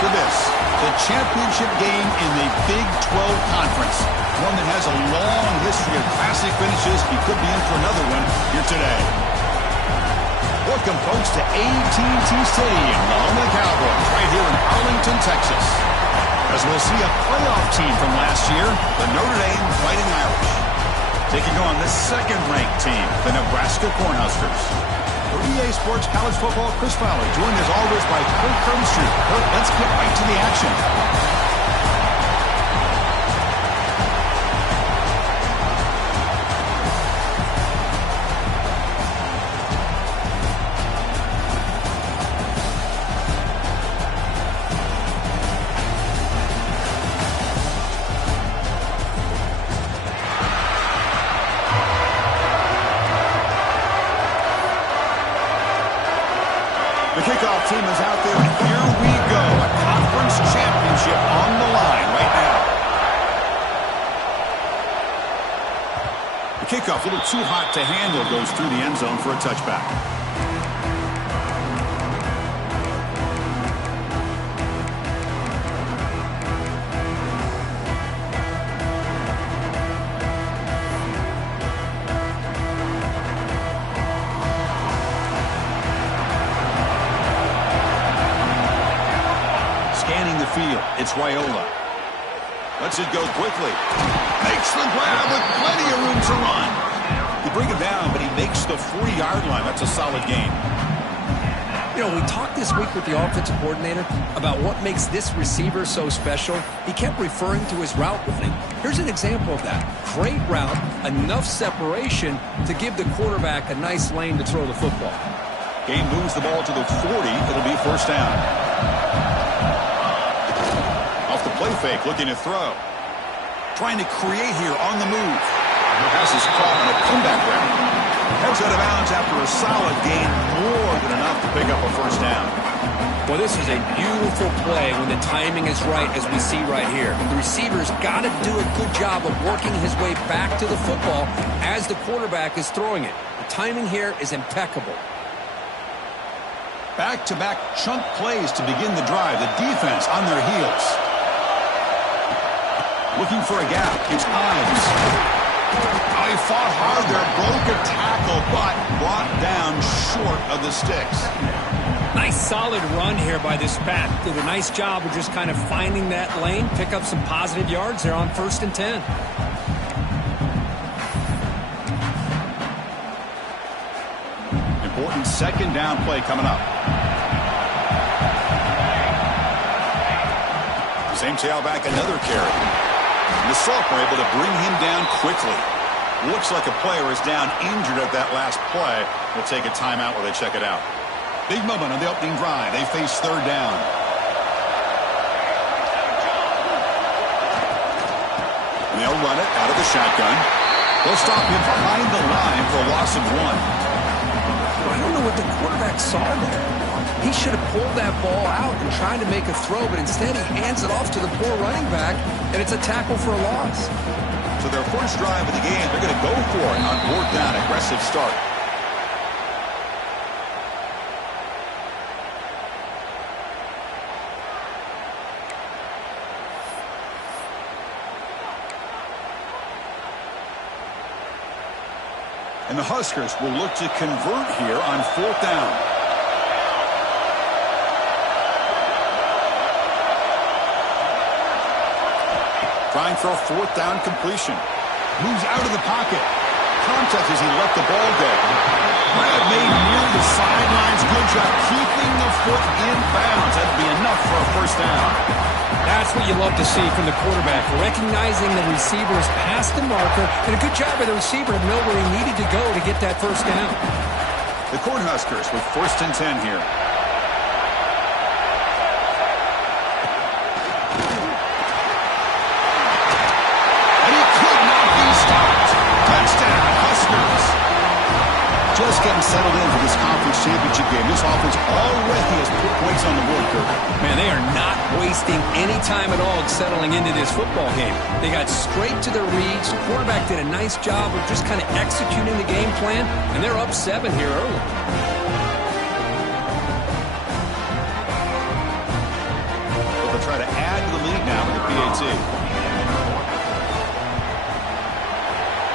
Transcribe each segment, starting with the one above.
after this. The championship game in the Big 12 Conference. One that has a long history of classic finishes. He could be in for another one here today. Welcome, folks, to AT&T Stadium, the home of the Cowboys, right here in Arlington, Texas. As we'll see a playoff team from last year, the Notre Dame Fighting Irish, taking on the second-ranked team, the Nebraska Cornhuskers. For EA Sports College Football, Chris Fowler, joined as always by Kirk Herbstreit. Kirk, let's get right to the action. The kickoff team is out there, and here we go. A conference championship on the line right now. The kickoff, a little too hot to handle, goes through the end zone for a touchback. Field. It's Raiola. Lets it go quickly. Makes the grab with plenty of room to run. You bring him down, but he makes the 40-yard line. That's a solid gain. You know, we talked this week with the offensive coordinator about what makes this receiver so special. He kept referring to his route running. Here's an example of that. Great route, enough separation to give the quarterback a nice lane to throw the football. Game moves the ball to the 40. It'll be first down. Off the play fake, looking to throw. Trying to create here on the move. Pass is caught on a comeback route. Heads out of bounds after a solid gain, more than enough to pick up a first down. Well, this is a beautiful play when the timing is right, as we see right here. The receiver's got to do a good job of working his way back to the football as the quarterback is throwing it. The timing here is impeccable. Back-to-back chunk plays to begin the drive. The defense on their heels. Looking for a gap. It's Ives. Oh, he fought hard there. Broke a tackle, but brought down short of the sticks. Nice solid run here by this back. Did a nice job of just kind of finding that lane. Pick up some positive yards there on 1st and 10. Important second down play coming up. Same tailback, another carry. The Salk were able to bring him down quickly. Looks like a player is down injured at that last play. We'll take a timeout while they check it out. Big moment on the opening drive. They face third down. And they'll run it out of the shotgun. They'll stop him behind the line for a loss of 1. I don't know what the quarterback saw there. He should have pulled that ball out and tried to make a throw, but instead he hands it off to the poor running back, and it's a tackle for a loss. So their first drive of the game, they're going to go for it on 4th down. Aggressive start. And the Huskers will look to convert here on 4th down. Trying for a 4th down completion. Moves out of the pocket. Contact as he let the ball go. Grab made near the sidelines. Good job keeping the foot in bounds. That'll be enough for a first down. That's what you love to see from the quarterback. Recognizing the receiver's past the marker. And a good job by the receiver to know where he needed to go to get that first down. The Cornhuskers with 1st and 10 here. Just getting settled in for this conference championship game. This offense already has put points on the board, Kirk. Man, they are not wasting any time at all settling into this football game. They got straight to their reads. The quarterback did a nice job of just kind of executing the game plan, and they're up 7 here early. point now with the PAT.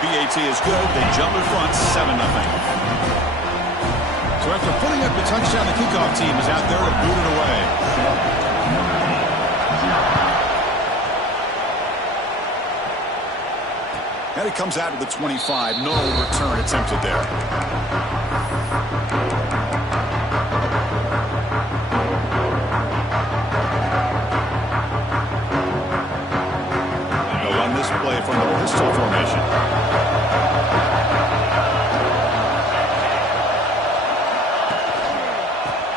PAT is good. They jump in front 7-0. So after putting up the touchdown, the kickoff team is out there to boot it away. And it comes out to the 25. No return attempted there. They'll run this play from the pistol formation.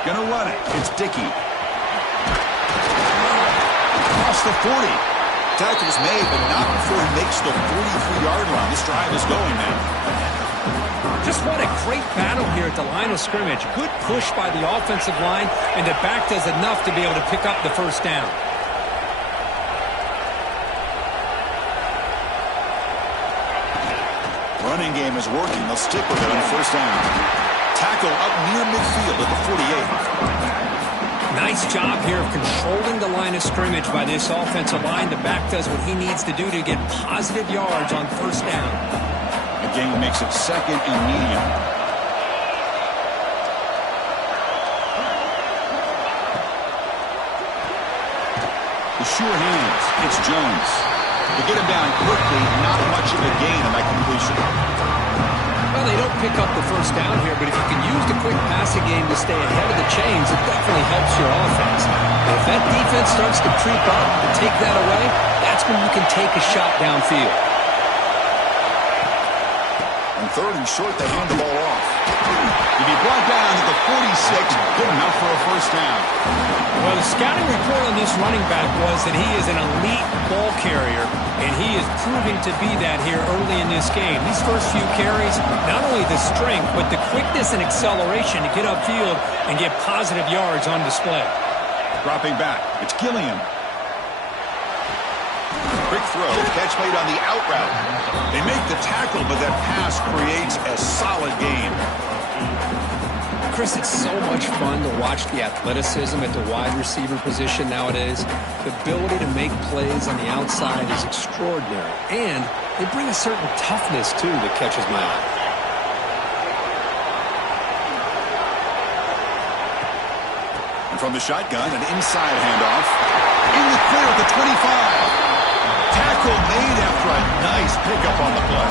Gonna run it. It's Dickey. Across the 40. Tackle's made, but not before he makes the 43-yard line. This drive is going now. Just what a great battle here at the line of scrimmage. Good push by the offensive line, and the back does enough to be able to pick up the first down. Running game is working. They'll stick with it on first down. Tackle up near midfield at the 48. Nice job here of controlling the line of scrimmage by this offensive line. The back does what he needs to do to get positive yards on first down. The game makes it second and medium. The sure hands. It's Jones. They get him down quickly. Not much of a gain on that completion. Well, they don't pick up the first down here, but if you can use the quick passing game to stay ahead of the chains, it definitely helps your offense. But if that defense starts to creep up and take that away, that's when you can take a shot downfield. On third and short, they hand the ball off. He'll be brought down at the 46, good enough for a first down. Well, the scouting report on this running back was that he is an elite ball carrier, and he is proving to be that here early in this game. These first few carries, not only the strength, but the quickness and acceleration to get upfield and get positive yards on display. Dropping back, it's Gilliam. Quick throw, catch made on the out route. They make the tackle, but that pass creates a solid gain. Chris, it's so much fun to watch the athleticism at the wide receiver position nowadays. The ability to make plays on the outside is extraordinary, and they bring a certain toughness, too, that catches my eye. And from the shotgun, an inside handoff. In the clear at the 25. Tackle made after a nice pickup on the play.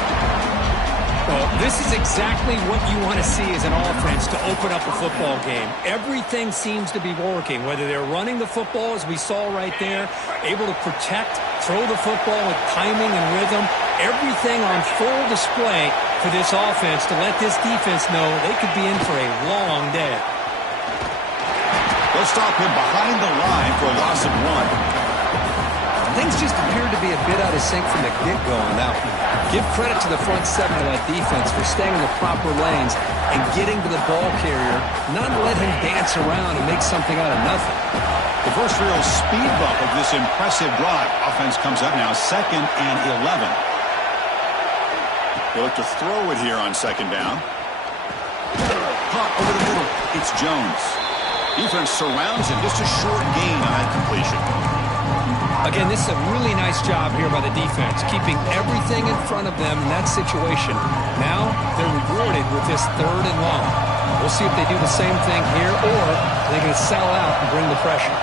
Well, this is exactly what you want to see as an offense to open up a football game. Everything seems to be working, whether they're running the football, as we saw right there, able to protect, throw the football with timing and rhythm, everything on full display for this offense to let this defense know they could be in for a long day. They'll stop him behind the line for a loss of 1. Things just appeared to be a bit out of sync from the get-go on that one. Give credit to the front seven of that defense for staying in the proper lanes and getting to the ball carrier, not let him dance around and make something out of nothing. The first real speed bump of this impressive drive. Offense comes up now, 2nd and 11. They look to throw it here on 2nd down. Pop over the middle. It's Jones. Defense surrounds him. Just a short gain on that completion. Again, this is a really nice job here by the defense, keeping everything in front of them in that situation. Now they're rewarded with this 3rd and long. We'll see if they do the same thing here, or they're going to sell out and bring the pressure.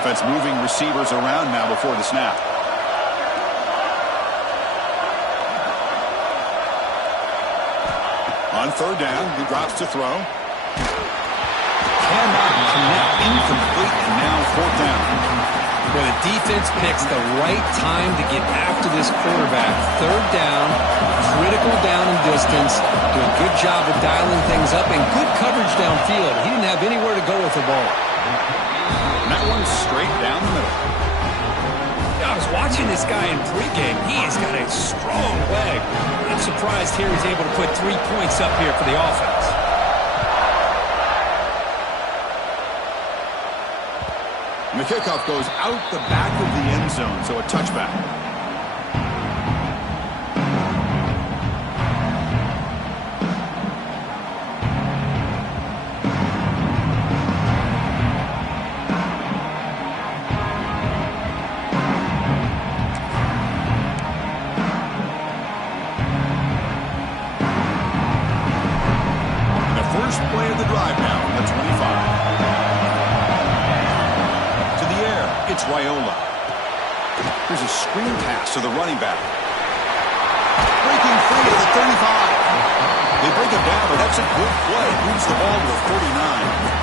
Offense moving receivers around now before the snap. On 3rd down, he drops to throw. Cannot connect, incomplete, and now 4th down. Well, the defense picks the right time to get after this quarterback. 3rd down, critical down in distance, do a good job of dialing things up, and good coverage downfield. He didn't have anywhere to go with the ball. And that one's straight down the middle. I was watching this guy in pregame. He has got a strong leg. I'm surprised here he's able to put 3 points up here for the offense. And the kickoff goes out the back of the end zone, so a touchback. first play of the drive now on the 25. To the air, it's Raiola. Here's a screen pass to the running back. Breaking free to the 35. They break him down, but that's a good play. Moves the ball to the 49.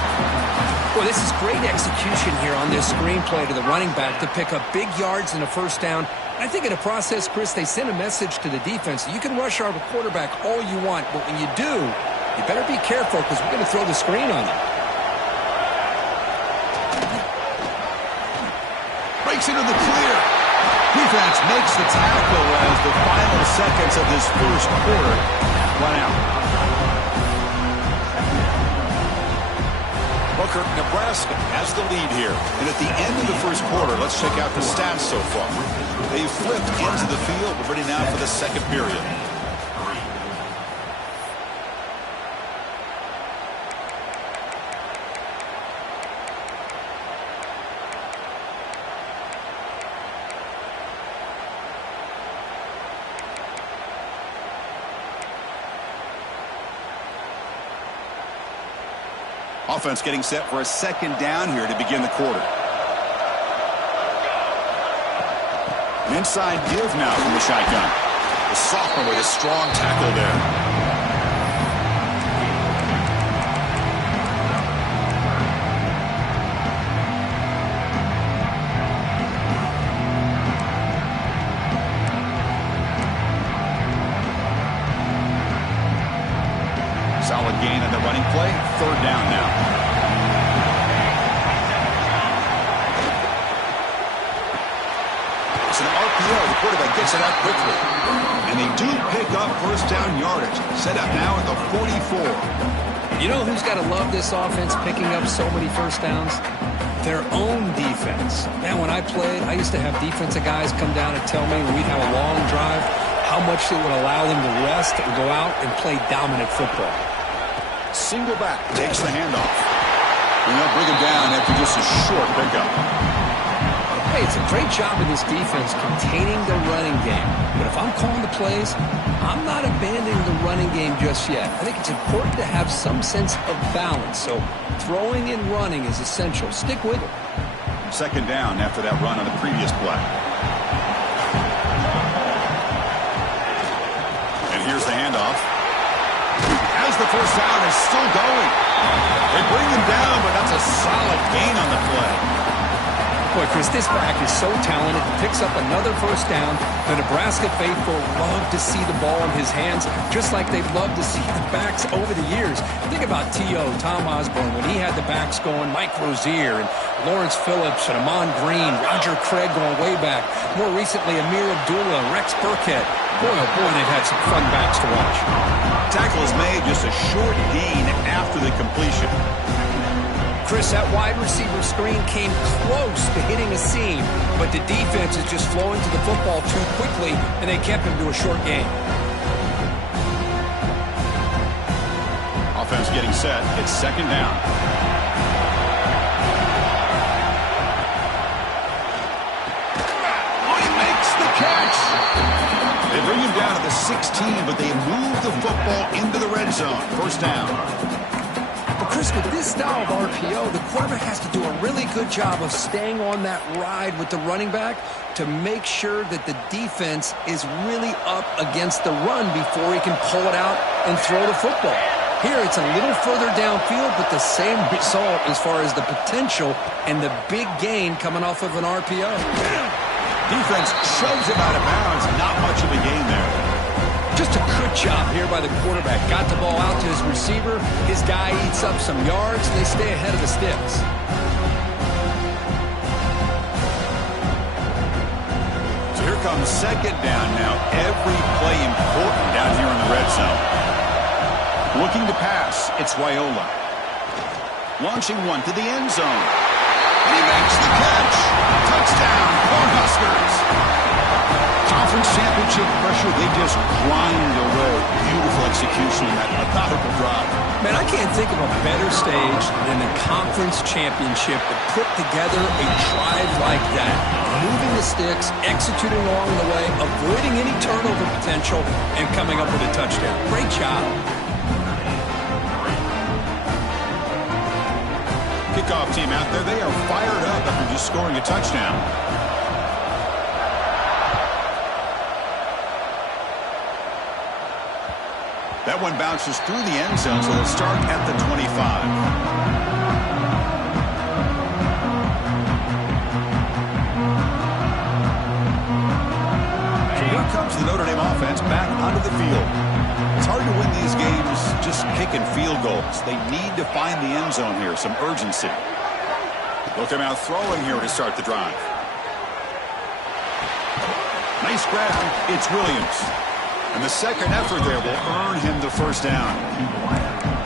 Well, this is great execution here on this screen play to the running back to pick up big yards and a first down. I think in the process, Chris, they sent a message to the defense. You can rush our quarterback all you want, but when you do, you better be careful because we're going to throw the screen on him. Breaks into the clear. Defense makes the tackle as the final seconds of this first quarter run out. Booker, Nebraska has the lead here. And at the end of the first quarter, let's check out the stats so far. They've flipped into the field. We're ready now for the second period. Offense getting set for a second down here to begin the quarter. An inside give now from the shotgun. The sophomore with a strong tackle there. Solid gain on the running play. Third down now. It's an RPO. The quarterback gets it out quickly. And they do pick up first down yardage. Set up now at the 44. You know who's got to love this offense picking up so many first downs? Their own defense. Man, when I played, I used to have defensive guys come down and tell me when we'd have a long drive how much it would allow them to rest and go out and play dominant football. Single back takes the handoff. And they'll bring him down after just a short pickup. Hey, it's a great job of this defense containing the running game. But if I'm calling the plays, I'm not abandoning the running game just yet. I think it's important to have some sense of balance. So throwing and running is essential. Stick with it. Second down after that run on the previous play. And here's the handoff. As the first down is still going. They bring him down, but that's a solid gain on the play. Boy, Chris, this back is so talented. Picks up another first down. The Nebraska faithful love to see the ball in his hands, just like they've loved to see the backs over the years. Think about T.O., Tom Osborne, when he had the backs going, Mike Rozier, and Lawrence Phillips, and Amon Green, Roger Craig going way back. More recently, Amir Abdullah, Rex Burkhead. Boy, oh boy, they've had some fun backs to watch. Tackle is made, just a short gain after the completion. Chris, that wide receiver screen came close to hitting a seam, but the defense is just flowing to the football too quickly, and they kept him to a short gain. Offense getting set. It's second down. Oh, he makes the catch. They bring him down to the 16, but they move the football into the red zone. First down. Chris, with this style of RPO, the quarterback has to do a really good job of staying on that ride with the running back to make sure that the defense is really up against the run before he can pull it out and throw the football. Here, it's a little further downfield, but the same result as far as the potential and the big gain coming off of an RPO. Defense shoves him out of bounds. Not much of a gain there. Just a good job here by the quarterback. Got the ball out to his receiver. His guy eats up some yards. They stay ahead of the sticks. So here comes second down now. Every play important down here in the red zone. Looking to pass. It's Raiola. Launching one to the end zone. And he makes the catch. Touchdown, Cornhuskers. Conference championship pressure, they just grind away. Beautiful execution in that methodical drive. Man, I can't think of a better stage than the conference championship to put together a drive like that. Moving the sticks, executing along the way, avoiding any turnover potential, and coming up with a touchdown. Great job. kickoff team out there. They are fired up after just scoring a touchdown. That one bounces through the end zone, so they'll start at the 25. Comes the Notre Dame offense back onto the field. It's hard to win these games just kicking field goals. They need to find the end zone here, some urgency. They'll come out throwing here to start the drive. Nice grab. It's Williams. And the second effort there will earn him the first down.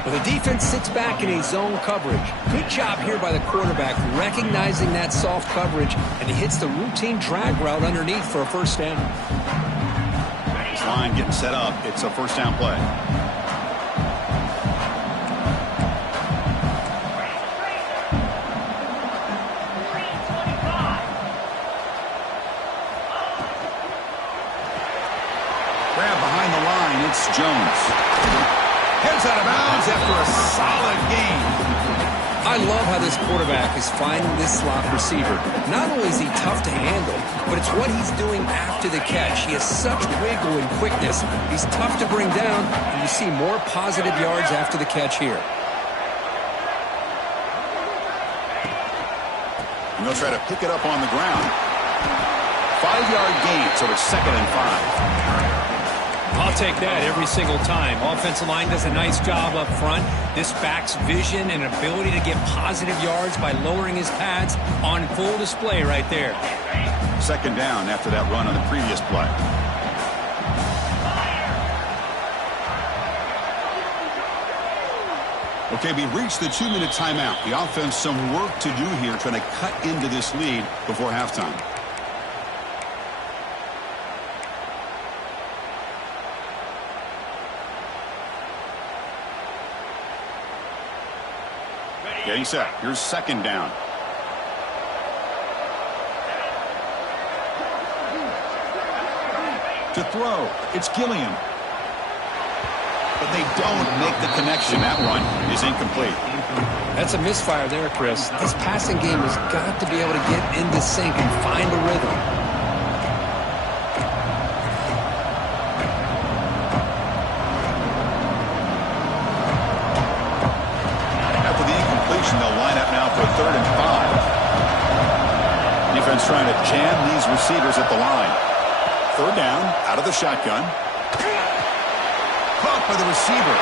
Well, the defense sits back in a zone coverage. Good job here by the quarterback recognizing that soft coverage, and he hits the routine drag route underneath for a first down. Line getting set up. It's a first down play. Grab behind the line. It's Jones. Heads out of bounds after a solid gain. I love how this quarterback is finding this slot receiver. Not only is he tough to handle, but it's what he's doing after the catch. He has such wiggle and quickness. He's tough to bring down, and you see more positive yards after the catch here. And they'll try to pick it up on the ground. 5-yard gain, so it's 2nd and 5. I'll take that every single time. Offensive line does a nice job up front. This back's vision and ability to get positive yards by lowering his pads on full display right there. 2nd down after that run on the previous play. Okay, we reached the 2-minute timeout. The offense some work to do here trying to cut into this lead before halftime. Getting set. Here's 2nd down. To throw. It's Gilliam. But they don't make the connection. That one is incomplete. That's a misfire there, Chris. This passing game has got to be able to get into sync and find a rhythm. They'll line up now for 3rd and 5. Defense trying to jam these receivers at the line. 3rd down, out of the shotgun. Caught by the receiver.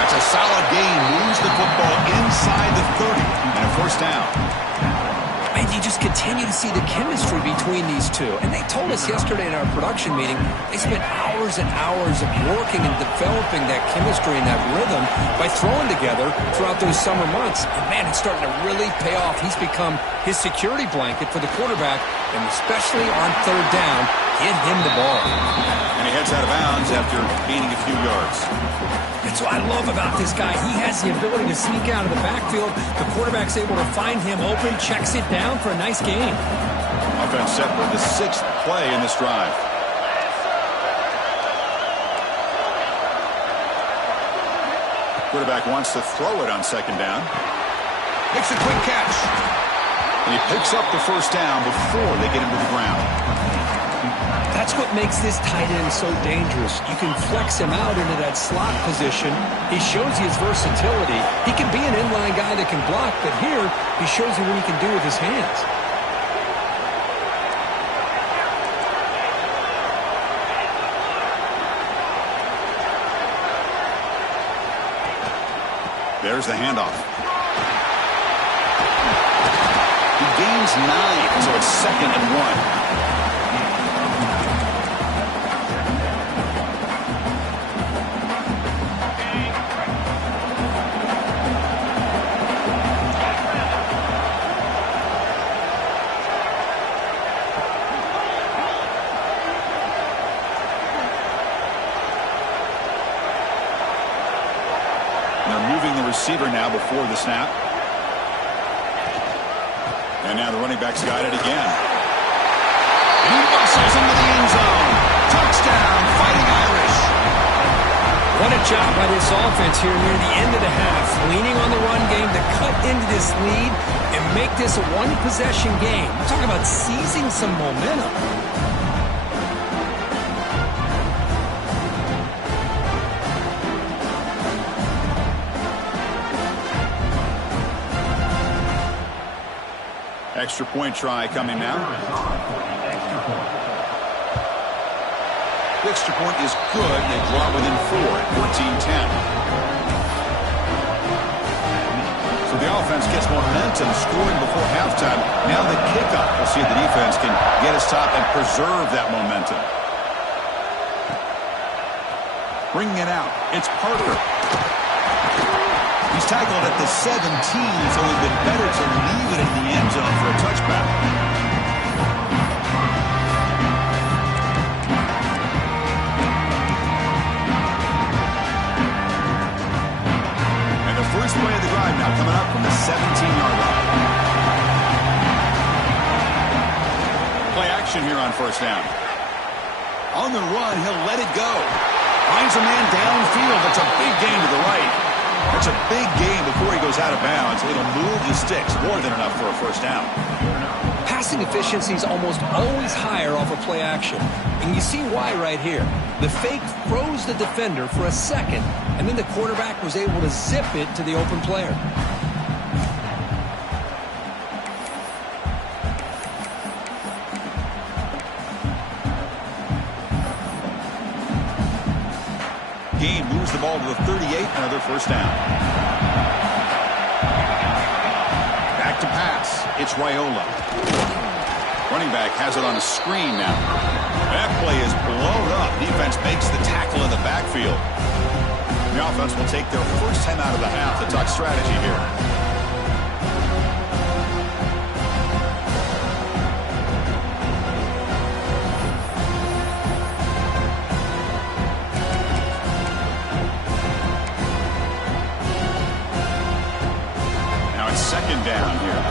That's a solid gain. Moves the football inside the 30 and a first down. And you just continue to see the chemistry between these two. And they told us yesterday in our production meeting, they spent hours and hours of working and developing that chemistry and that rhythm by throwing together throughout those summer months. And, man, it's starting to really pay off. He's become his security blanket for the quarterback, and especially on 3rd down, get him the ball. And he heads out of bounds after gaining a few yards. That's what I love about this guy. He has the ability to sneak out of the backfield. The quarterback's able to find him open, checks it down for a nice gain. Offense set for the 6th play in this drive. Quarterback wants to throw it on 2nd down. Makes a quick catch. And he picks up the first down before they get him to the ground. That's what makes this tight end so dangerous. You can flex him out into that slot position. He shows you his versatility. He can be an inline guy that can block, but here he shows you what he can do with his hands. There's the handoff. He gains 9, so it's 2nd and 1. Receiver now before the snap. And now the running back's got it again. He muscles into the end zone. Touchdown, Fighting Irish. What a job by this offense here near the end of the half. Leaning on the run game to cut into this lead and make this a one-possession game. Talk about seizing some momentum. Extra point try coming now. The extra point is good. They draw within 4 at 14-10. So the offense gets momentum scoring before halftime. Now the kickoff. We'll see if the defense can get a stop and preserve that momentum. Bringing it out. It's Parker. He's tackled at the 17, so it would have been better to leave it in the end zone for a touchback. And the first play of the drive now coming up from the 17-yard line. Play action here on first down. On the run, he'll let it go. Finds a man downfield. That's a big gain to the right. That's a big gain before he goes out of bounds. It'll move the sticks more than enough for a first down. Passing efficiency is almost always higher off of play action. And you see why right here. The fake froze the defender for a second, and then the quarterback was able to zip it to the open player. Game moves the ball to the 38, another first down. Back to pass. It's Raiola. Running back has it on a screen now. That play is blown up. Defense makes the tackle in the backfield. The offense will take their first time out of the half to talk strategy here. Second down here.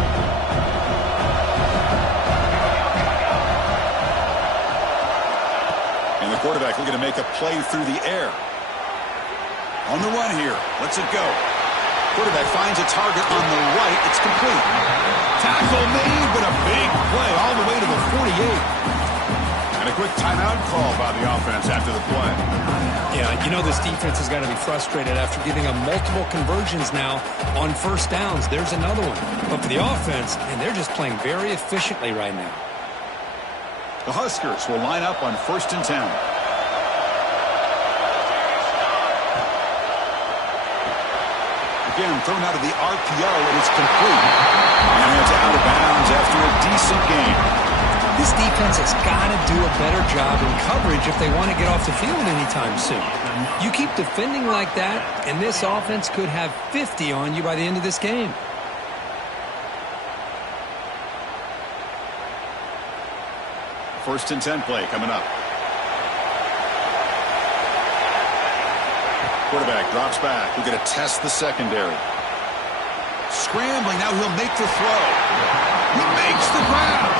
And the quarterback looking to make a play through the air. On the run here. Lets it go. Quarterback finds a target on the right. It's complete. Tackle made, but a big play all the way to the 48. And a quick timeout call by the offense after the play. Yeah, you know this defense has got to be frustrated after giving them multiple conversions now on first downs. There's another one. But for the offense, and they're just playing very efficiently right now. The Huskers will line up on 1st and 10. Again, thrown out of the RPO, and it's complete. And it's out of bounds after a decent game. This defense has got to do a better job in coverage if they want to get off the field anytime soon. You keep defending like that, and this offense could have 50 on you by the end of this game. First and 10 play coming up. Quarterback drops back. We're going to test the secondary. Scrambling. Now he'll make the throw. He makes the grab.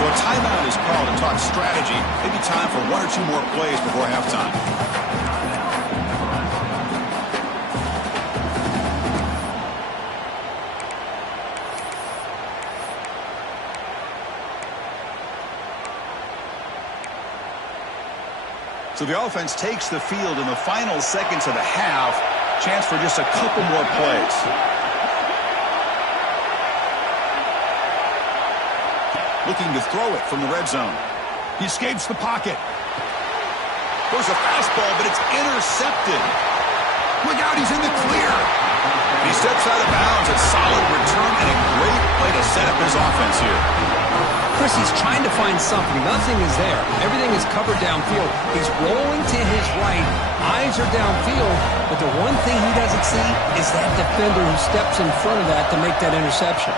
So a timeout is called to talk strategy. Maybe time for 1 or 2 more plays before halftime. So the offense takes the field in the final seconds of the half. Chance for just a couple more plays. Looking to throw it from the red zone. He escapes the pocket. There's a fastball, but it's intercepted. Look out, he's in the clear. And he steps out of bounds. A solid return and a great play to set up his offense here. Chris, he's trying to find something. Nothing is there. Everything is covered downfield. He's rolling to his right. Eyes are downfield. But the one thing he doesn't see is that defender who steps in front of that to make that interception.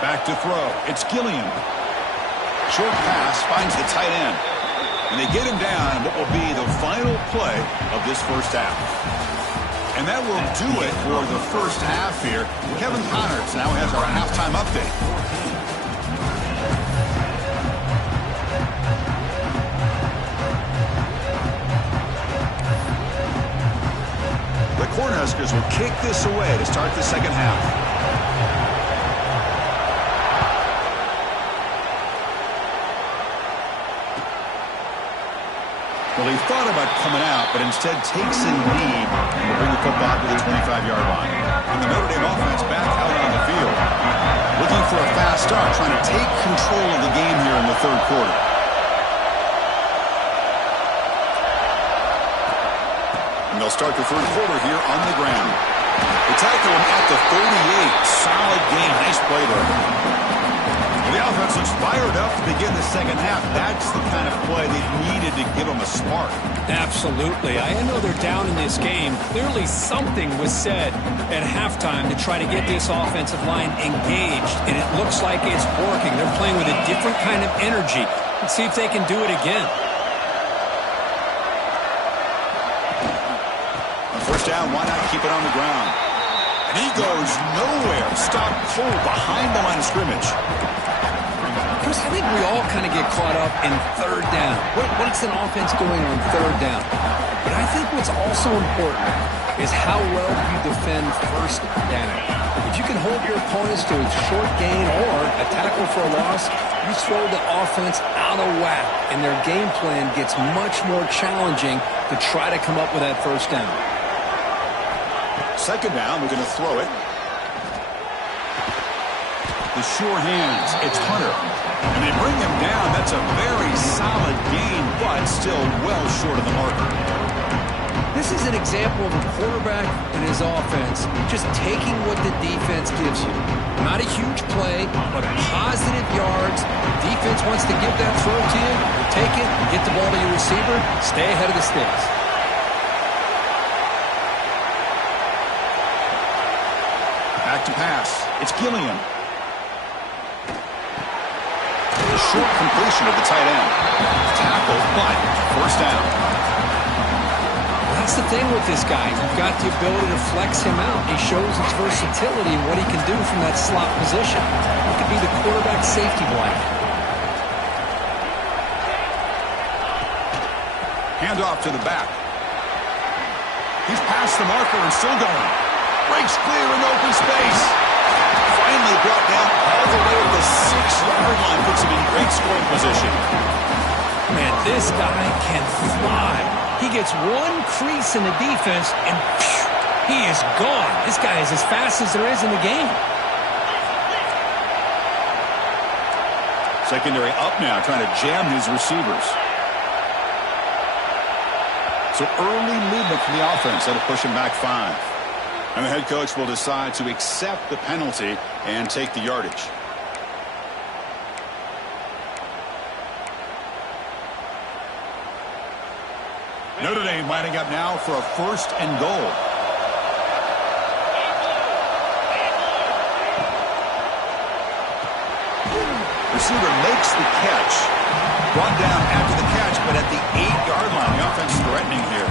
Back to throw. It's Gilliam. Short pass finds the tight end. And they get him down in what will be the final play of this first half. And that will do it for the first half here. Kevin Connors now has our halftime update. Cornhuskers will kick this away to start the second half. Well, he thought about coming out, but instead takes a knee and will bring the football to the 25-yard line. And the Notre Dame offense back out on the field. Looking for a fast start, trying to take control of the game here in the third quarter. And they'll start the third quarter here on the ground. They tackle him at the 38. Solid game. Nice play there. The offense looks fired up to begin the second half. That's the kind of play they've needed to give them a spark. Absolutely. I know they're down in this game. Clearly something was said at halftime to try to get this offensive line engaged, and it looks like it's working. They're playing with a different kind of energy. Let's see if they can do it again. On first down, why not keep it on the ground? And he goes nowhere. Stop cold behind the line of scrimmage. Chris, I think we all kind of get caught up in third down. What's an offense doing on third down? But I think what's also important is how well you defend first down. If you can hold your opponents to a short gain or a tackle for a loss, you throw the offense out of whack, and their game plan gets much more challenging to try to come up with that first down. Second down, we're going to throw it. The sure hands, it's Hunter. And they bring him down. That's a very solid gain, but still well short of the marker. This is an example of a quarterback and his offense just taking what the defense gives you. Not a huge play, but positive yards. The defense wants to give that throw to you. You take it, get the ball to your receiver, stay ahead of the sticks. Back to pass. It's Gilliam. Short completion of the tight end. Tackle, but first down. That's the thing with this guy. You've got the ability to flex him out. He shows his versatility and what he can do from that slot position. He could be the quarterback safety blanket. Handoff to the back. He's past the marker and still going. Breaks clear in open space. Finally brought down all the way to the 6-yard line. Puts him in great scoring position. Man, this guy can fly. He gets one crease in the defense, and phew, he is gone. This guy is as fast as there is in the game. Secondary up now, trying to jam his receivers. So early movement from the offense. That'll push him back 5. And the head coach will decide to accept the penalty and take the yardage. Notre Dame lining up now for a first and goal. Receiver makes the catch. Brought down after the catch, but at the 8-yard line. The offense threatening here.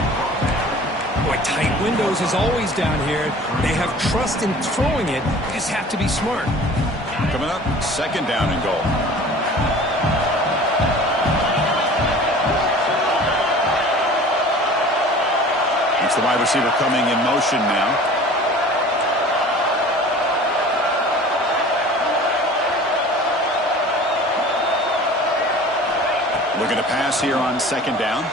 Boy, tight windows is always down here. They have trust in throwing it. They just have to be smart. Coming up, second down and goal. It's the wide receiver coming in motion now. Looking to pass here on second down.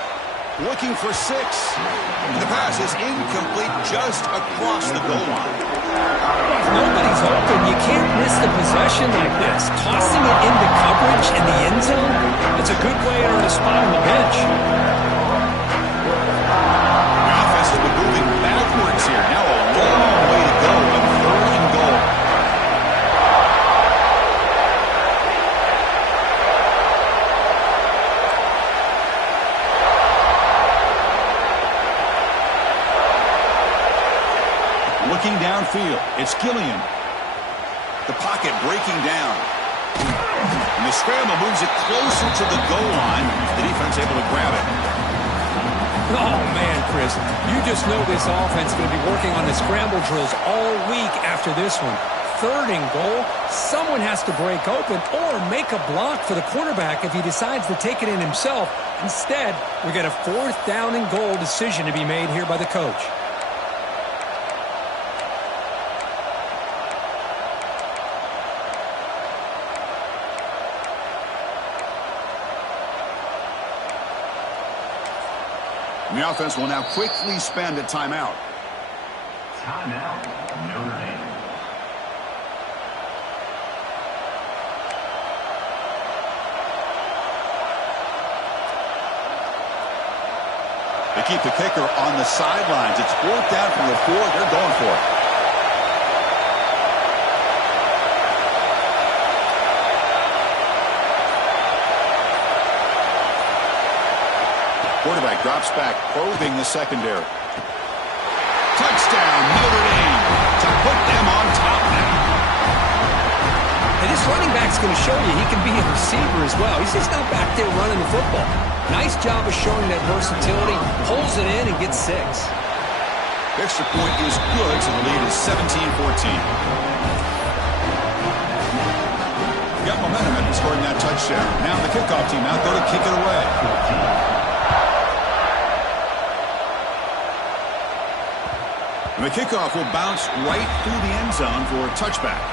Looking for 6. The pass is incomplete just across the goal line. Nobody's open. You can't miss the possession like this. Tossing it into coverage in the end zone, it's a good way to earn a spot on the bench. The offense has been moving backwards here. Now a long way to go on third and goal. Looking downfield, it's Gilliam. The pocket breaking down. And the scramble moves it closer to the goal line. The defense able to grab it. Oh, man, Chris, you just know this offense is going to be working on the scramble drills all week after this one. Third and goal, someone has to break open or make a block for the quarterback if he decides to take it in himself. Instead, we get a 4th down and goal decision to be made here by the coach. And the offense will now quickly spend a timeout. Timeout, Notre Dame. They keep the kicker on the sidelines. It's 4th down from the 4. They're going for it. Quarterback drops back, probing the secondary. Touchdown, Notre Dame, to put them on top now. And this running back's going to show you he can be a receiver as well. He's just not back there running the football. Nice job of showing that versatility, pulls it in and gets 6. Extra point is good, so the lead is 17-14. Got momentum after scoring that touchdown. Now the kickoff team out there to kick it away. And the kickoff will bounce right through the end zone for a touchback.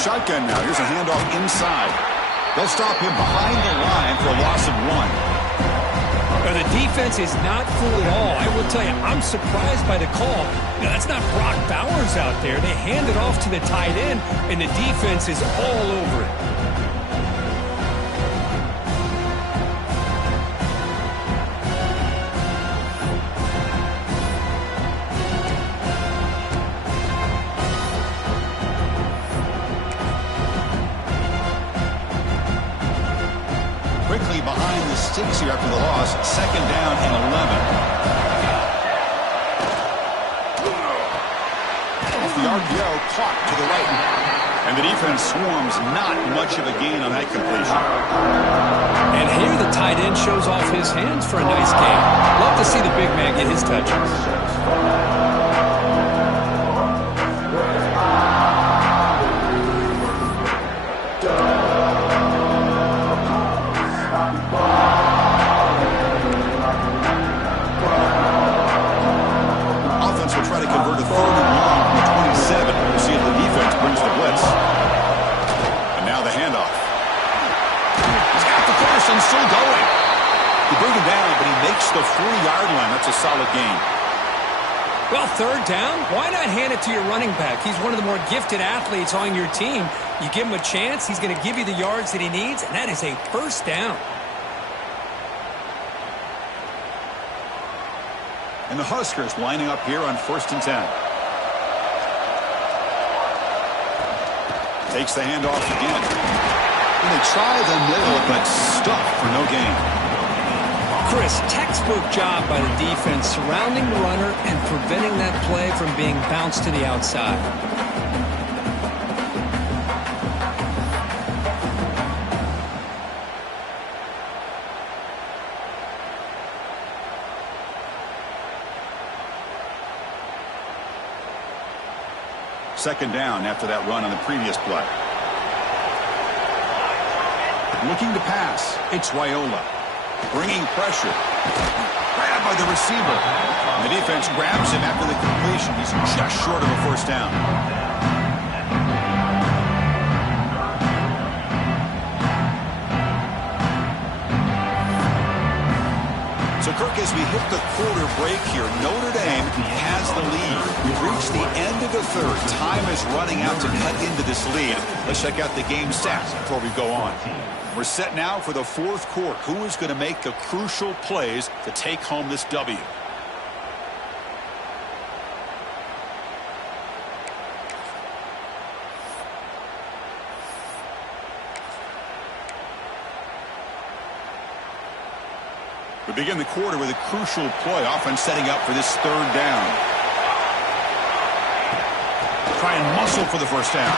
Shotgun now. Here's a handoff inside. They'll stop him behind the line for a loss of 1. Now, the defense is not fooled at all. I will tell you, I'm surprised by the call. Now, that's not Brock Bowers out there. They hand it off to the tight end, and the defense is all over it. Quickly behind the sticks here after the loss. 2nd down and 11. Off the RPO, caught to the right. And the defense swarms, not much of a gain on that completion. And here the tight end shows off his hands for a nice game. Love to see the big man get his touches. Still going. You bring him down, but he makes the 4-yard line. That's a solid gain. Well, 3rd down, why not hand it to your running back? He's one of the more gifted athletes on your team. You give him a chance, he's going to give you the yards that he needs, and that is a 1st down. And the Huskers lining up here on 1st and 10. Takes the handoff again. And they try the middle, but stuck for no gain. Chris, textbook job by the defense surrounding the runner and preventing that play from being bounced to the outside. Second down after that run on the previous play. Looking to pass. It's Raiola. Bringing pressure. Grabbed by the receiver. And the defense grabs him after the completion. He's just short of a 1st down. So, Kirk, as we hit the quarter break here, Notre Dame has the lead. We've reached the end of the 3rd. Time is running out to cut into this lead. Let's check out the game stats before we go on. We're set now for the 4th quarter. Who is going to make the crucial plays to take home this W? We begin the quarter with a crucial play, often setting up for this 3rd down. Try and muscle for the 1st down.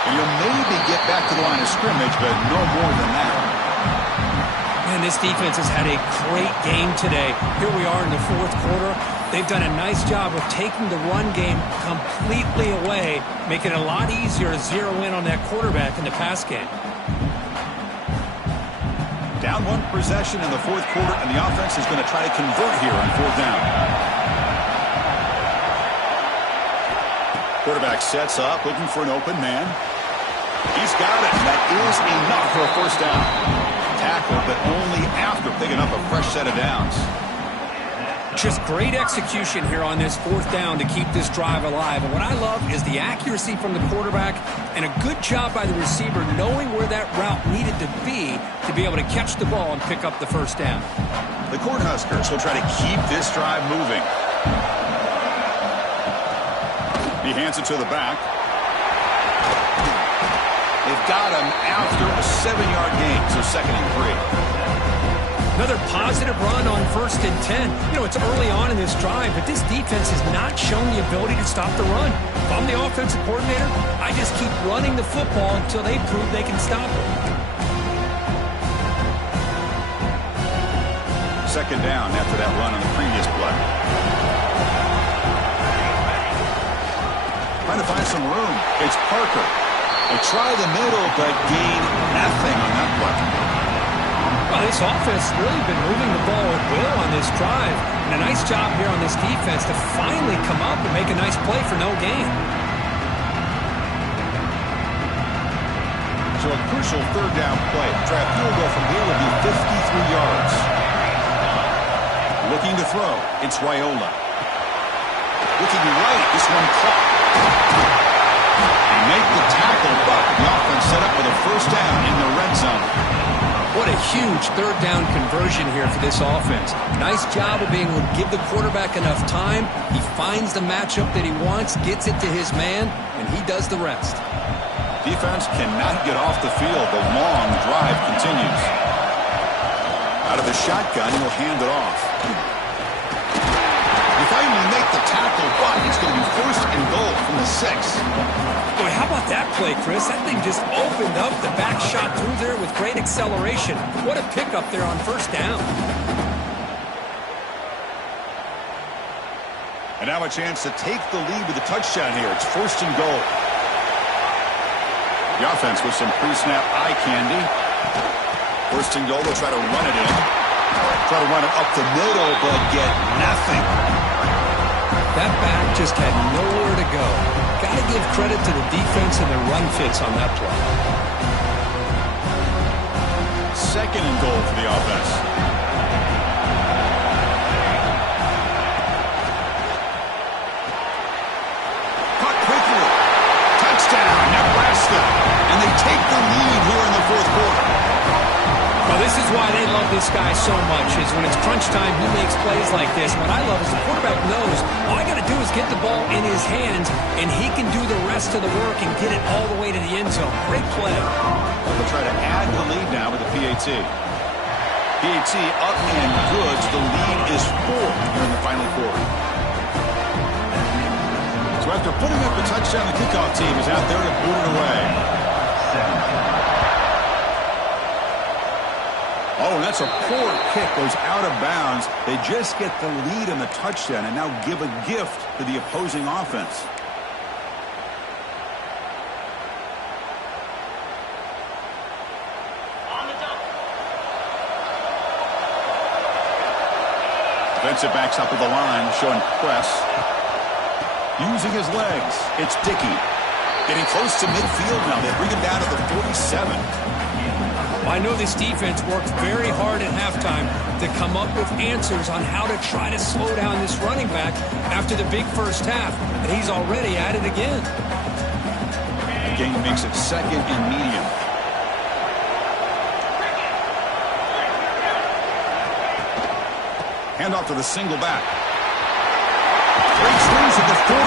And you'll maybe get back to the line of scrimmage, but no more than that. Man, this defense has had a great game today. Here we are in the 4th quarter. They've done a nice job of taking the run game completely away, making it a lot easier to zero in on that quarterback in the pass game. Down one possession in the fourth quarter, and the offense is going to try to convert here on fourth down. Quarterback sets up, looking for an open man. He's got it. That is enough for a first down. Tackle, but only after picking up a fresh set of downs. Just great execution here on this fourth down to keep this drive alive. And what I love is the accuracy from the quarterback and a good job by the receiver knowing where that route needed to be able to catch the ball and pick up the first down. The Cornhuskers will try to keep this drive moving. He hands it to the back. They've got him after a 7-yard gain, so 2nd and 3. Another positive run on 1st and 10. You know, it's early on in this drive, but this defense has not shown the ability to stop the run. If I'm the offensive coordinator, I just keep running the football until they prove they can stop it. 2nd down after that run on the previous play. Trying to find some room. It's Parker. They try the middle, but gain nothing on that play. Well, this offense has really been moving the ball at will on this drive. And a nice job here on this defense to finally come up and make a nice play for no gain. So a crucial 3rd down play. Try a field goal from here will be 53 yards. Looking to throw. It's Raiola. Looking right. This one caught. They make the tackle, but the offense set up with a first down in the red zone. What a huge 3rd down conversion here for this offense. Nice job of being able to give the quarterback enough time. He finds the matchup that he wants, gets it to his man, and he does the rest. Defense cannot get off the field. The long drive continues. Out of the shotgun, he'll hand it off. They finally make the tackle, but it's going to be 1st and goal from the 6. Boy, how about that play, Chris? That thing just opened up. The back shot through there with great acceleration. What a pickup there on 1st down. And now a chance to take the lead with a touchdown here. It's 1st and goal. The offense with some pre-snap eye candy. 1st and goal, they'll try to run it in. Try to run it up the middle, but get nothing. That back just had nowhere to go. Got to give credit to the defense and their run fits on that play. 2nd and goal for the offense. Caught quickly. Touchdown, Nebraska. And they take the lead here in the 4th quarter. Well, this is why they love this guy so much, is when it's crunch time, he makes plays like this. What I love is the quarterback knows all I got to do is get the ball in his hands, and he can do the rest of the work and get it all the way to the end zone. Great play. They'll try to add the lead now with the PAT. PAT up and good. So the lead is 4 here in the final quarter. So after putting up a touchdown, the kickoff team is out there to boot it away. Oh, and that's a poor kick. Goes out of bounds. They just get the lead in the touchdown and now give a gift to the opposing offense. Defensive backs up with the line, showing press. Using his legs. It's Dickey. Getting close to midfield now. They bring him down to the 47. I know this defense worked very hard at halftime to come up with answers on how to try to slow down this running back after the big first half, and he's already at it again. The game makes it 2nd and medium. Hand off to the single back. Breaks loose at the 40.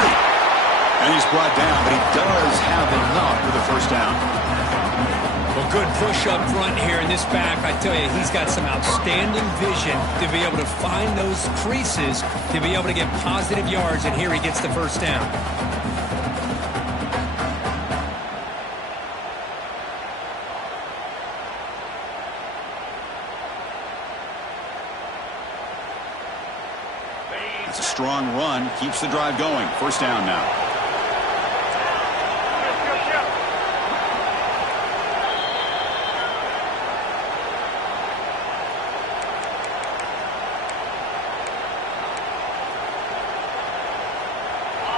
And he's brought down, but he does have enough for the first down. Well, good push up front here in this back. I tell you, he's got some outstanding vision to be able to find those creases, to be able to get positive yards, and here he gets the first down. It's a strong run. Keeps the drive going. First down now.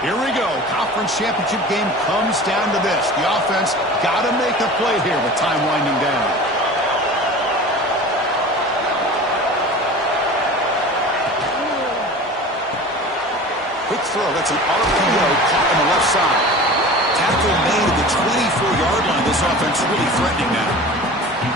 Here we go. Conference championship game comes down to this. The offense got to make a play here with time winding down. Quick throw. That's an RPO caught on the left side. Tackle made at the 24-yard line. This offense really threatening now.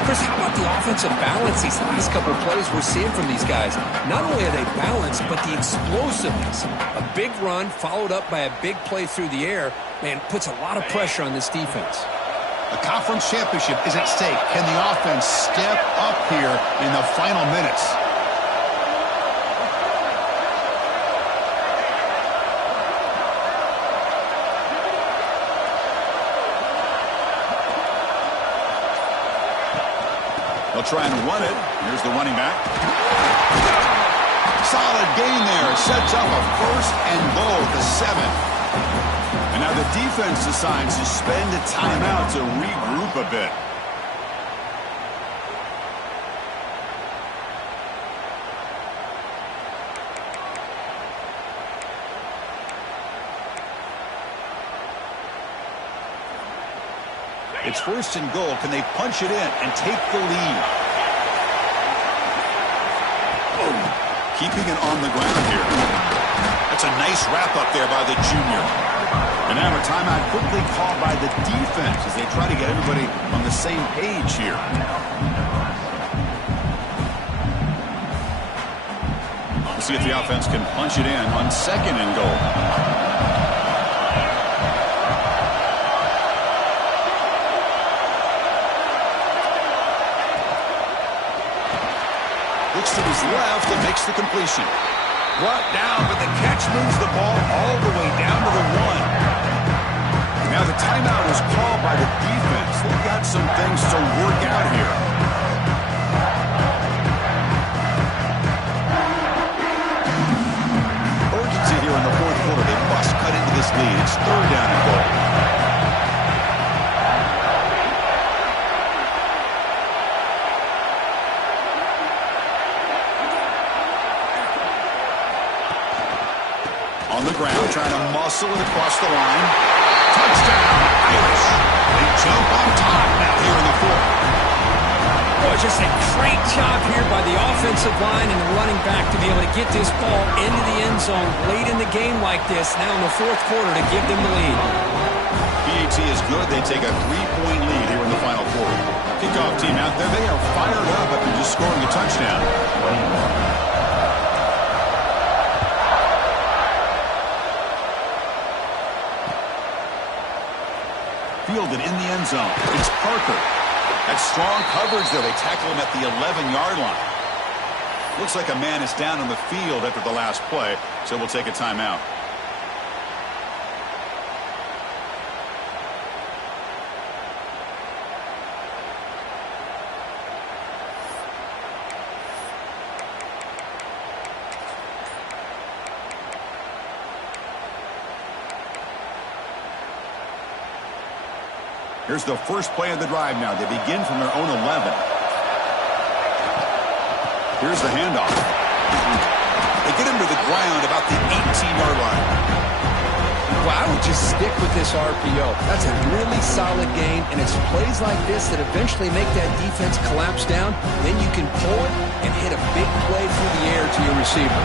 Chris, how about the offensive balance these last couple of plays we're seeing from these guys? Not only are they balanced, but the explosiveness. A big run followed up by a big play through the air, man, puts a lot of pressure on this defense. A conference championship is at stake. Can the offense step up here in the final minutes? They'll try and run it. Here's the running back. Solid gain there. Sets up a first and goal at the 7. And now the defense decides to spend a timeout to regroup a bit. It's first and goal. Can they punch it in and take the lead? Keeping it on the ground here. That's a nice wrap up there by the junior. And now a timeout quickly called by the defense as they try to get everybody on the same page here. We'll see if the offense can punch it in on second and goal. Looks to his left and makes the completion. Brought down, but the catch moves the ball all the way down to the 1. Now the timeout is called by the defense. They've got some things to work out here. Urgency here in the fourth quarter. They must cut into this lead. It's third down and goal. On the ground, trying to muscle it across the line. Touchdown, Irish. They jump on top now here in the fourth. Boy, just a great job here by the offensive line and the running back to be able to get this ball into the end zone late in the game like this, now in the fourth quarter to give them the lead. PAT is good. They take a 3-point lead here in the final quarter. Kickoff team out there. They are fired up after just scoring a touchdown. Fielded in the end zone. It's Parker. That's strong coverage there. They tackle him at the 11-yard line. Looks like a man is down on the field after the last play, so we'll take a timeout. Here's the first play of the drive now. They begin from their own 11. Here's the handoff. They get him to the ground about the 18-yard line. Well, I would just stick with this RPO. That's a really solid game, and it's plays like this that eventually make that defense collapse down. Then you can pull it and hit a big play through the air to your receiver.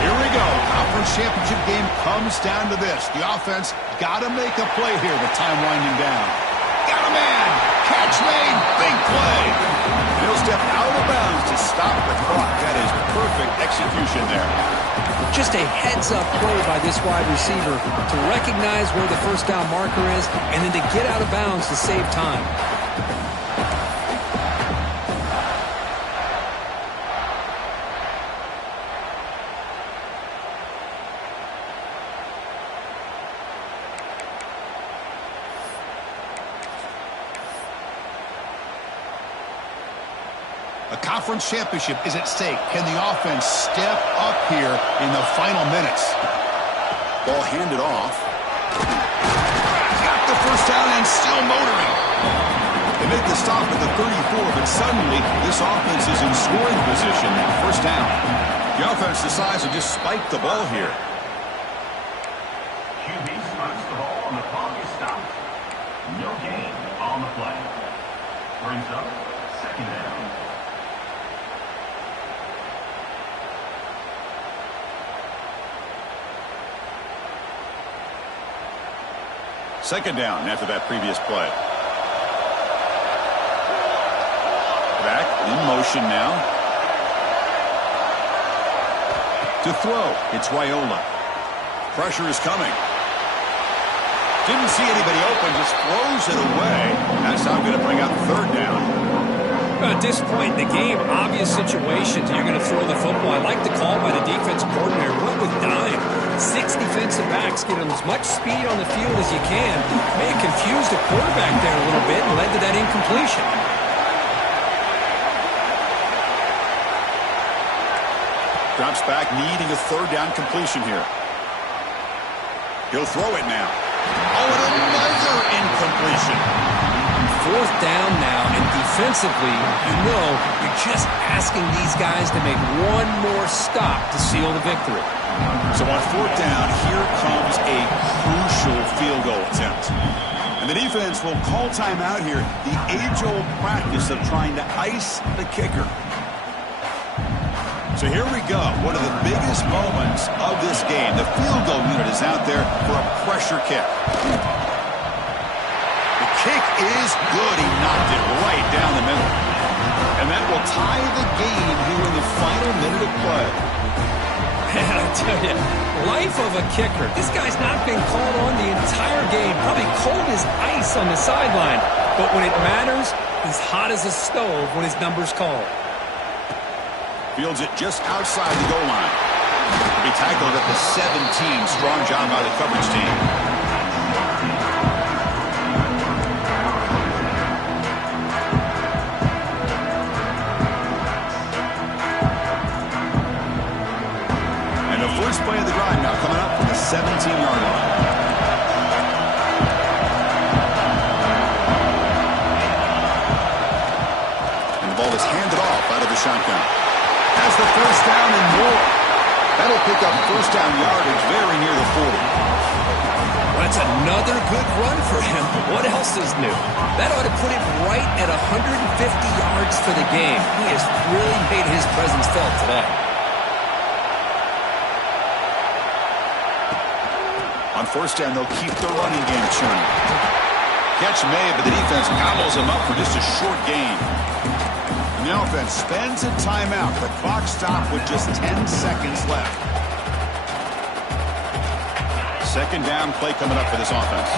Here we go. Conference championship game comes down to this. The offense got to make a play here with time winding down. Got a man. Catch made. Big play. He'll step out of bounds to stop the clock. That is perfect execution there. Just a heads-up play by this wide receiver to recognize where the first down marker is and then to get out of bounds to save time. A conference championship is at stake. Can the offense step up here in the final minutes? Ball handed off. Got the first down and still motoring. They make the stop at the 34, but suddenly this offense is in scoring position. First down. The offense decides to just spike the ball here. QB spikes the ball on the clock is stopped. No gain on the play. Brings up second down. Second down after that previous play. Back in motion now. To throw, it's Raiola. Pressure is coming. Didn't see anybody open, just throws it away. That's not going to bring up third down. At this point in the game, obvious situations, you're going to throw the football. I like the call by the defensive coordinator. Run with dime. 6 defensive backs, get them as much speed on the field as you can. May have confused the quarterback there a little bit and led to that incompletion. Drops back, needing a third down completion here. He'll throw it now. Oh, and another incompletion. Fourth down now, and defensively, you're just asking these guys to make one more stop to seal the victory. So on fourth down, here comes a crucial field goal attempt. And the defense will call timeout here, the age-old practice of trying to ice the kicker. So here we go, one of the biggest moments of this game. The field goal unit is out there for a pressure kick. The kick is good. He knocked it right down the middle. And that will tie the game here in the final minute of play. Man, I tell you, life of a kicker. This guy's not been called on the entire game. Probably cold as ice on the sideline. But when it matters, he's hot as a stove when his number's called. Fields it just outside the goal line. He tackled at the 17. Strong job by the coverage team. And the first play of the drive now coming up from the 17-yard line. And the ball is handed off out of the shotgun. Has the first down and more. That'll pick up first down yardage very near the 40. That's another good run for him. What else is new? That ought to put him right at 150 yards for the game. He has really made his presence felt today. On first down, they'll keep the running game churning. Catch made, but the defense gobbles him up for just a short gain. And the offense spends a timeout. The clock stopped with just 10 seconds left. Second down play coming up for this offense.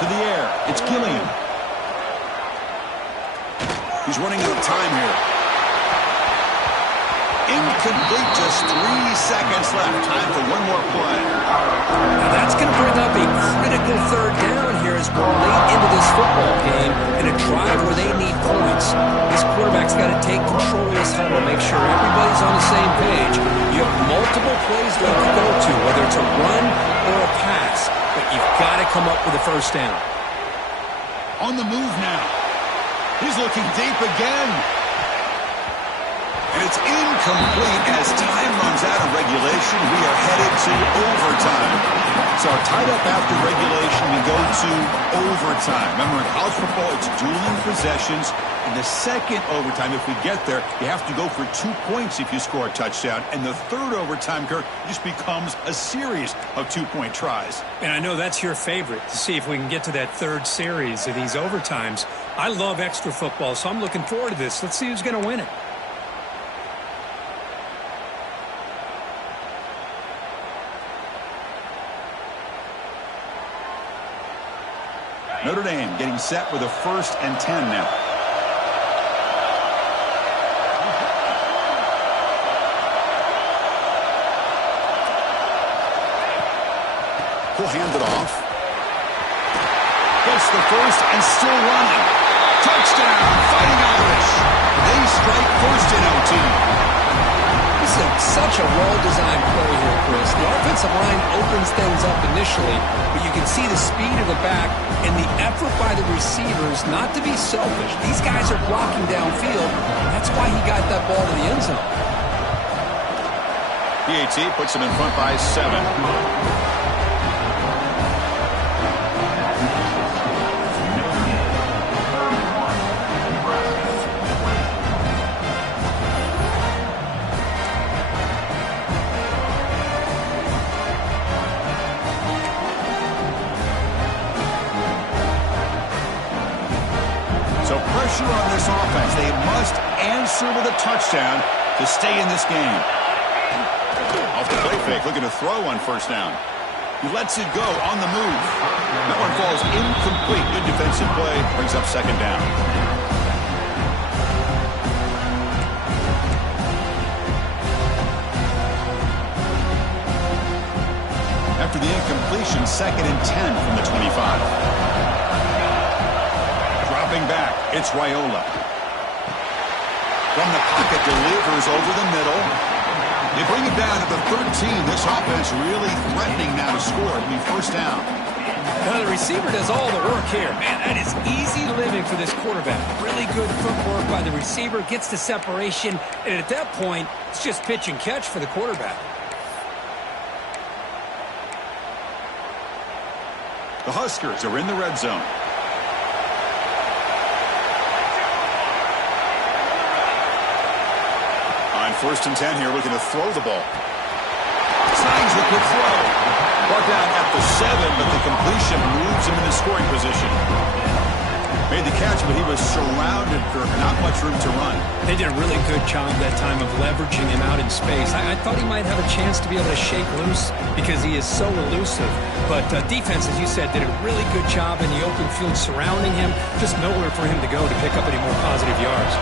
To the air. It's Gilliam. He's running out of time here. Incomplete, just 3 seconds left. Time for one more play. Now that's going to bring up a critical third down here as we're late into this football game in a drive where they need points. This quarterback's got to take control of this huddle, make sure everybody's on the same page. You have multiple plays that you can go to, whether it's a run or a pass, but you've got to come up with a first down. On the move now. He's looking deep again. And it's incomplete as time runs out of regulation. We are headed to overtime. So tied up after regulation, we go to overtime. Remember, in college football, it's dueling possessions. In the second overtime, if we get there, you have to go for 2 points if you score a touchdown. And the third overtime, Kirk, just becomes a series of 2-point tries. And I know that's your favorite, to see if we can get to that third series of these overtimes. I love extra football, so I'm looking forward to this. Let's see who's going to win it. Notre Dame getting set with a 1st and 10 now. He'll hand it off. Gets the first and still running. Touchdown, Fighting Irish. They strike first in OT. This is such a well-designed play here, Chris. The offensive line opens things up initially, but you can see the speed of the back and the effort by the receivers not to be selfish. These guys are blocking downfield. That's why he got that ball to the end zone. PAT puts him in front by 7. Pressure on this offense. They must answer with a touchdown to stay in this game. Off the play fake, looking to throw on first down. He lets it go on the move. That one falls incomplete. Good defensive play. Brings up second down. After the incompletion, 2nd and 10 from the 25. Back, it's Raiola. From the pocket, delivers over the middle. They bring it down to the 13. This offense really threatening now to score. It'll be first down. Now the receiver does all the work here. Man, that is easy living for this quarterback. Really good footwork by the receiver. Gets the separation. And at that point, it's just pitch and catch for the quarterback. The Huskers are in the red zone. First and 10 here, looking to throw the ball. Signs the quick throw. Brought down at the 7, but the completion moves him into scoring position. Made the catch, but he was surrounded for not much room to run. They did a really good job that time of leveraging him out in space. I thought he might have a chance to be able to shake loose because he is so elusive. But defense, as you said, did a really good job in the open field surrounding him. Just nowhere for him to go to pick up any more positive yards.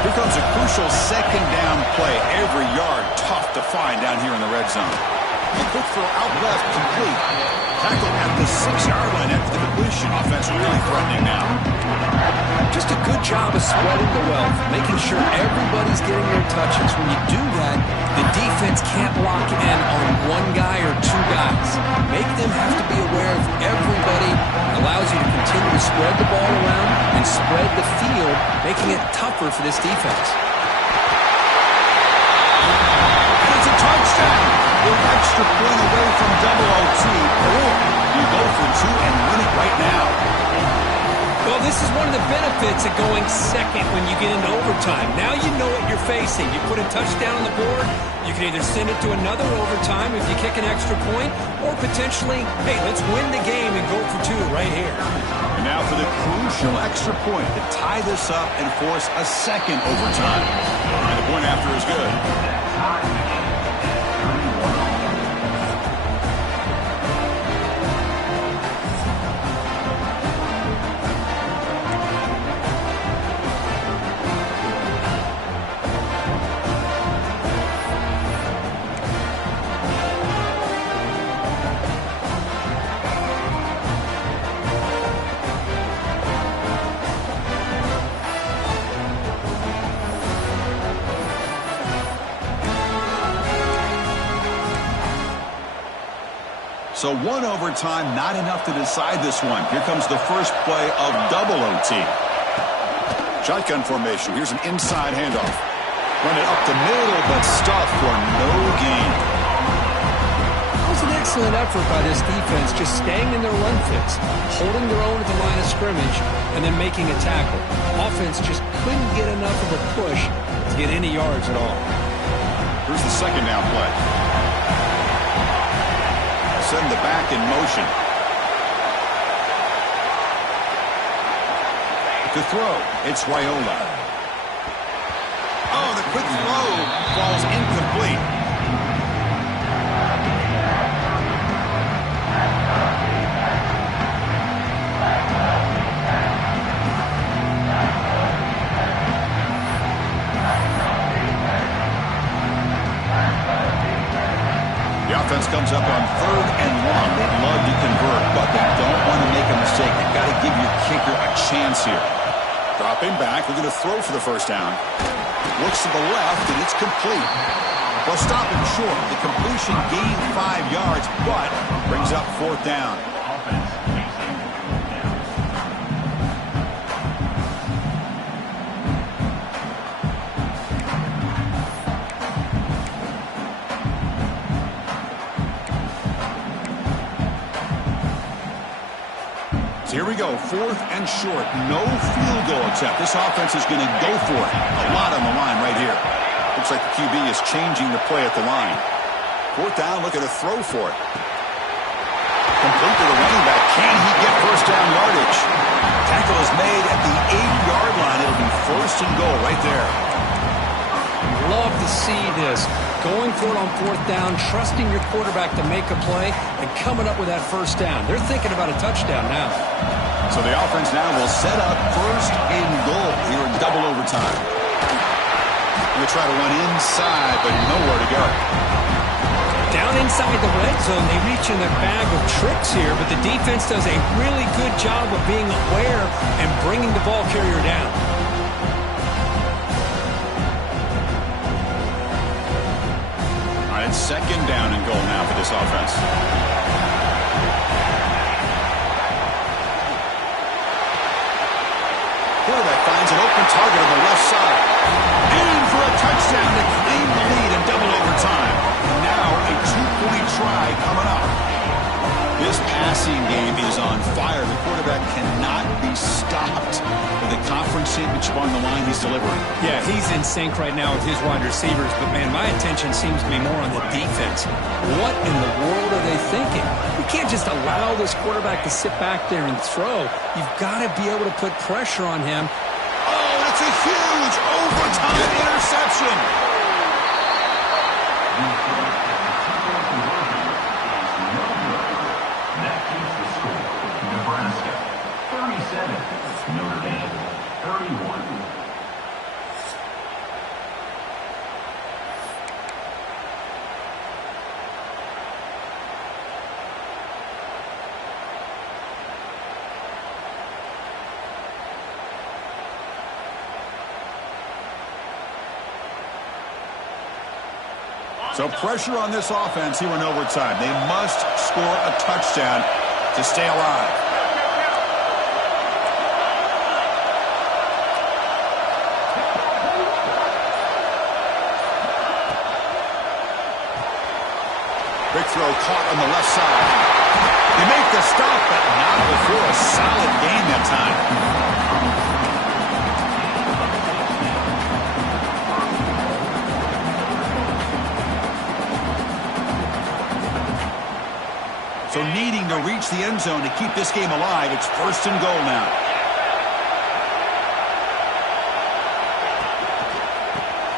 Here comes a crucial second down play. Every yard tough to find down here in the red zone. A quick throw out left, complete. Tackled at the 6-yard line after the completion. Offense really threatening now. Just a good job of spreading the wealth, making sure everybody's getting their touches. When you do that, the defense can't lock in on one guy or two guys. Make them have to be aware of everybody. Allows you to continue to spread the ball around and spread the field, making it tougher for this defense. And it's a touchdown. An extra point away from double OT, or you go for 2 and win it right now. Well, this is one of the benefits of going second when you get into overtime. Now you know what you're facing. You put a touchdown on the board, you can either send it to another overtime if you kick an extra point, or potentially, hey, let's win the game and go for 2 right here. And now for the crucial extra point to tie this up and force a second overtime. And the point after is good. So 1 overtime, not enough to decide this one. Here comes the first play of double OT. Shotgun formation. Here's an inside handoff. Run it up the middle, but stuffed for no gain. That was an excellent effort by this defense, just staying in their run fits, holding their own at the line of scrimmage, and then making a tackle. Offense just couldn't get enough of a push to get any yards at all. Here's the second down play. Send the back in motion. To throw, it's Raiola. Oh, the quick throw falls incomplete. The offense comes up on 3rd and long. They'd love to convert, but they don't want to make a mistake. They've got to punts here. Dropping back, looking to throw for the first down. Looks to the left, and it's complete. Well, stopping short. The completion gained 5 yards, but brings up 4th down. Offense chasing 4th down. So here we go, 4th and short. No field goal attempt. This offense is going to go for it. A lot on the line right here. Looks like the QB is changing the play at the line. 4th down, looking to throw for it. Complete to the running back. Can he get first down yardage? Tackle is made at the 8-yard line. It'll be 1st and goal right there. Love to see this. Going for it on 4th down, trusting your quarterback to make a play, and coming up with that first down. They're thinking about a touchdown now. So the offense now will set up 1st and goal here in double overtime. Going to try to run inside, but nowhere to go. Down inside the red zone, they reach in their bag of tricks here, but the defense does a really good job of being aware and bringing the ball carrier down. All right, it's 2nd down and goal now for this offense. Quarterback finds an open target on the left side. In for a touchdown to claim the lead in double overtime. And now a 2-point try coming up. This passing game is on fire. The quarterback cannot be stopped. With a conference championship on the line, he's delivering. Yeah, he's in sync right now with his wide receivers, but man, my attention seems to be more on the defense. What in the world are they thinking? You can't just allow this quarterback to sit back there and throw. You've got to be able to put pressure on him. Oh, it's a huge overtime interception. That keeps the score. Nebraska 37, Notre Dame 31. So pressure on this offense here in overtime. They must score a touchdown to stay alive. Big throw caught on the left side. They make the stop, but not before a solid gain that time. So needing to reach the end zone to keep this game alive, it's 1st and goal now.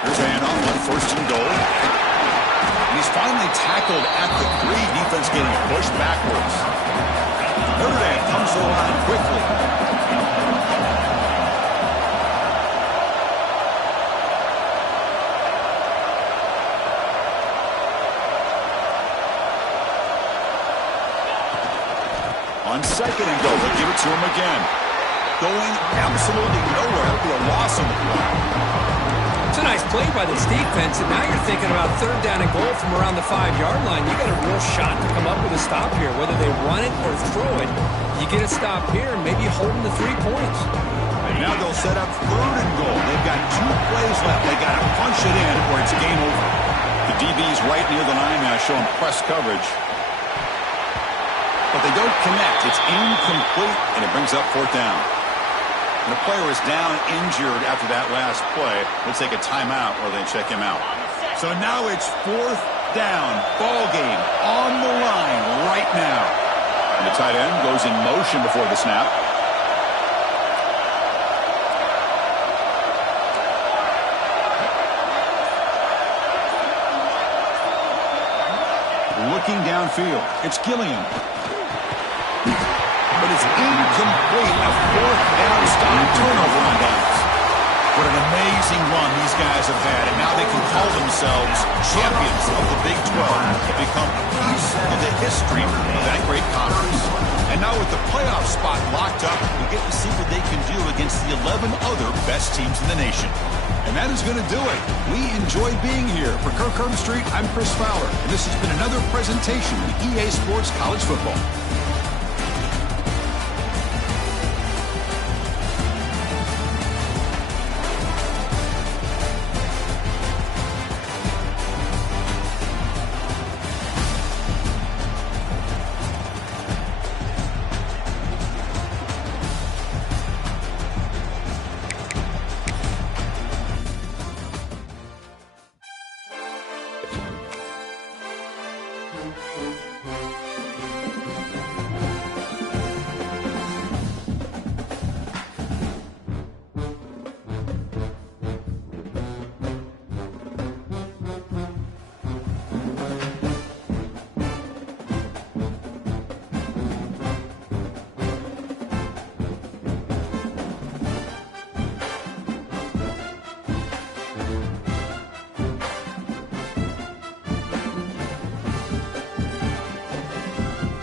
Here's a handoff on 1st and goal. And he's finally tackled at the 3. Defense getting pushed backwards. Notre Dame comes to the line quickly. On 2nd and goal, they'll give it to him again. Going absolutely nowhere. It'll be a loss on the play. It's a nice play by this defense, and now you're thinking about 3rd down and goal from around the 5-yard line. You got a real shot to come up with a stop here. Whether they run it or throw it, you get a stop here and maybe holding the 3 points. And now they'll set up 3rd and goal. They've got 2 plays left. They got to punch it in or it's game over. The DB's right near the line now, showing press coverage. But they don't connect. It's incomplete, and it brings up 4th down. And the player is down injured after that last play. They'll take a timeout or they check him out. So now it's 4th down. Ball game on the line right now. And the tight end goes in motion before the snap. Looking downfield. It's Gilliam. But it's incomplete. A 4th down stop. Turnover on downs. What an amazing run these guys have had. And now they can call themselves champions of the Big 12. Have become a piece of the history of that great conference. And now with the play playoff spot locked up. We get to see what they can do against the 11 other best teams in the nation. And that is going to do it. We enjoy being here. For Kirk Street, I'm Chris Fowler, and this has been another presentation of EA Sports College Football.